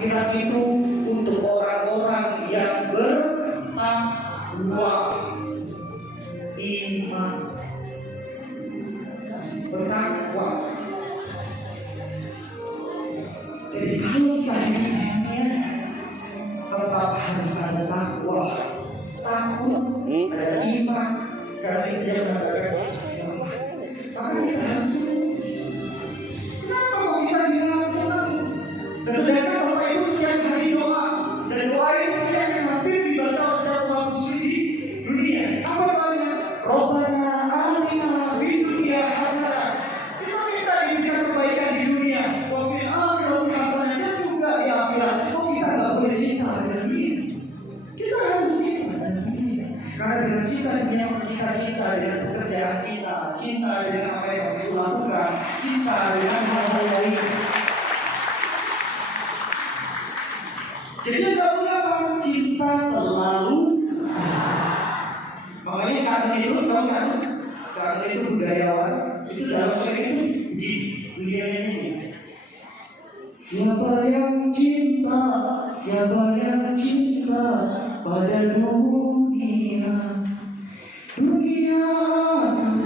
Akhirat itu untuk orang-orang yang bertakwa, iman, bertakwa. Jadi kalau kita hidupnya tetap harus ada takwa, takut, ada iman, karena itu yang mengatakan maka kita harus. Kenapa kok kita bilang senang? Sedangkan Bapak Ibu setiap hari doa, dan doa ini setiap yang hampir dibaca oleh setiap umat muslim di dunia. Apa doanya? Rabbana atina fid dunya hasanah. Kita minta diberikan kebaikan di dunia. Wa fil akhirati hasanah, dan juga di akhirat. Oh, kita nggak boleh cinta dengan dunia. Kita harus cinta dengan dunia. Karena dengan cinta dunia kita cinta dengan pekerjaan kita, cinta dengan apa yang kita lakukan, cinta dengan hal-hal lain. Jadi nggak boleh apa? Cinta terlalu. Makanya Cakun itu, tahu Cakun? Cakun itu budayawan. Itu dalam surat itu begini, beliaunya ini. Siapa yang cinta pada dunia, dunia akan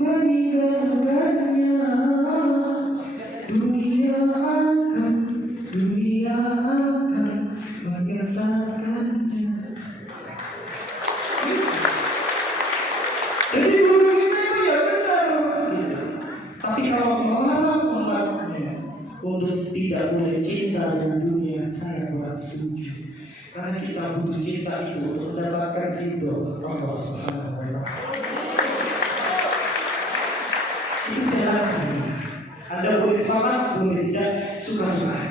meninggalkannya. Dunia akan mengesankannya. Jadi guru kita itu ya benar. Tapi kalau melarang umatnya untuk tidak boleh cinta dengan dunia, saya kurang setuju. Karena kita butuh cinta itu untuk mendapatkan ridho Allah Subhanahu wa Ta'ala. Itu jelas. Anda boleh semangat, boleh tidak, suka-suka.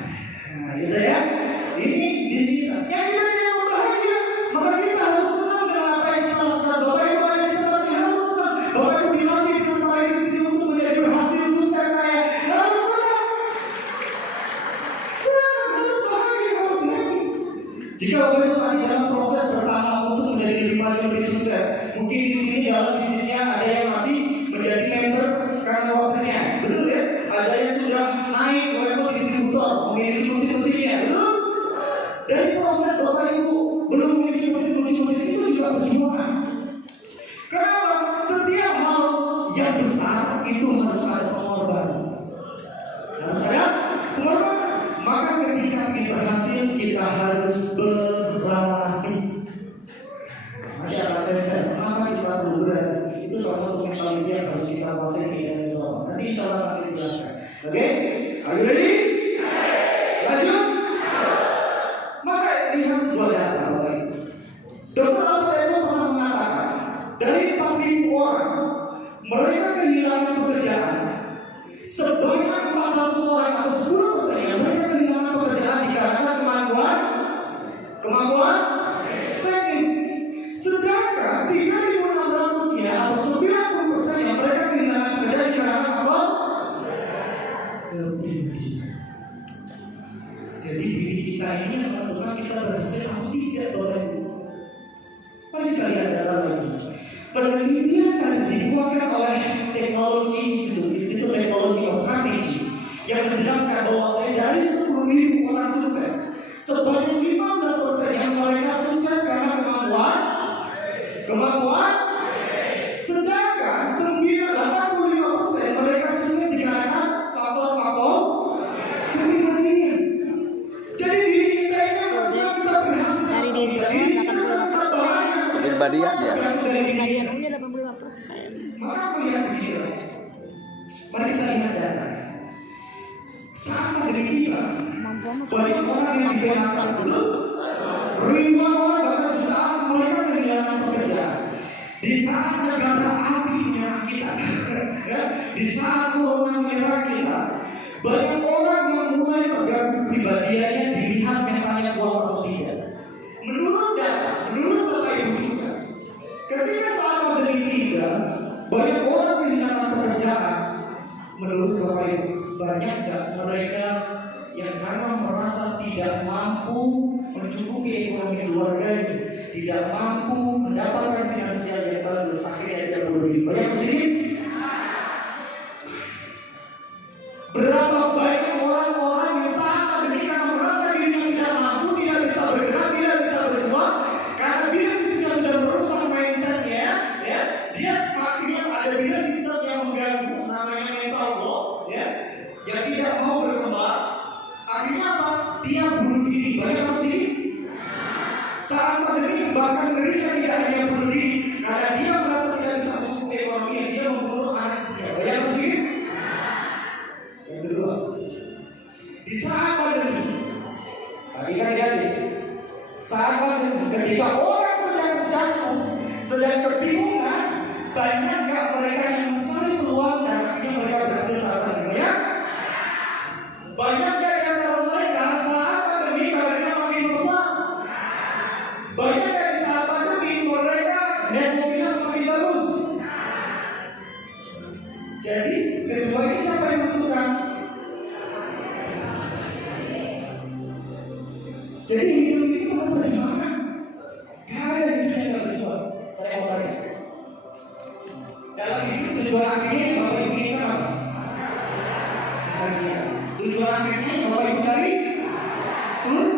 Nah, gitu ya. Ini diri kita. Yang kita tidak bahagia, maka kita harus senang dengan apa yang kita lakukan. Bapak Ibu ada di tempat yang harus senang. Bapak Ibu dilatih dengan para di sini untuk menjadi berhasil, sukses saya. Harus senang. Senang, harus bahagia, harus happy. Jika Bapak Ibu saat dalam proses bertahap untuk menjadi lebih maju, lebih sukses, mungkin di sini dalam bisnisnya ada yang masih menjadi member karena waktunya, betul ya? Ada yang sudah naik level distributor, memiliki mesin-mesinnya, betul? Dari proses Bapak Ibu belum memiliki mesin itu juga perjuangan. Kenapa? Setiap hal yang besar itu harus ada pengorbanan. Harus ada pengorbanan. Maka ketika ingin berhasil, kita harus berani. Nanti akan saya kenapa kita perlu berani. Itu salah satu mentality yang harus kita kuasai di dalam. Nanti insya Allah masih dijelaskan. Oke? Are you ready? Lanjut? Maka lihat sebuah data. Dr. Alfredo pernah mengatakan dari 4.000 orang mereka kehilangan pekerjaan sebanyak 400 orang atau 10% yang mereka kehilangan pekerjaan dikarenakan kemampuan teknis. Sedangkan 3.600-nya atau 90% yang mereka kehilangan pekerjaan dikarenakan apa? Kepribadian. Jadi diri kita ini yang menentukan kita berhasil atau tidak, Bapak Ibu. Mari kita lihat data lagi. Penelitian yang dibuatkan oleh Institut Teknologi of Carnegie yang menjelaskan bahwa dari 10.000 orang sukses, sebanyak 15% yang mereka sukses karena kemampuan. Sedangkan 85% mereka sukses dikarenakan faktor-faktor kepribadian. Jadi diri kita ini kita berhasil dari diri kita kepribadian ya. Kepribadian udah 85%. Maka melihat video. Mari kita lihat data. Sama demikian, banyak orang yang di-PHK, betul? Ribuan orang bahkan jutaan mereka kehilangan pekerjaan. Di saat negara api menyerang kita, ya, di saat corona menyerang kita, banyak orang yang mulai terganggu kepribadiannya dilihat mentalnya kuat atau tidak. Menurut data, menurut Bapak Ibu juga, ketika saat pandemi tiba, banyak orang kehilangan pekerjaan. Menurut Bapak Ibu, banyak gak mereka yang karena merasa tidak mampu mencukupi ekonomi keluarganya, tidak mampu mendapatkan finansial yang bagus, akhirnya dia bunuh diri. Banyak sedikit. Berapa banyak orang yang tidak mau berkembang, akhirnya apa? Dia bunuh diri. Banyak yang sedih. Saat pandemi bahkan ngerinya tidak hanya bunuh diri, karena dia merasa tidak bisa masuk ekonomi, dia membunuh anak istrinya. Banyak yang sedih. Yang kedua, di saat pandemi, tadi kan dia saat pandemi ketika orang sedang jatuh, sedang kebingungan, banyak gak mereka yang mencari peluang dan akhirnya mereka berhasil saat pandemi ya? Banyak gak yang antara mereka saat pandemi karirnya makin rusak? Banyak gak di saat pandemi mereka net mobilnya semakin bagus? Jadi kedua ini siapa yang menentukan? Jadi hidup ini perlu perjuangan. Gak ada hidup yang gak berjuang. Saya mau tanya, dalam hidup tujuan akhirnya Bapak Ibu inginkan apa? Bahagia. Tujuan akhirnya Bapak Ibu cari surga.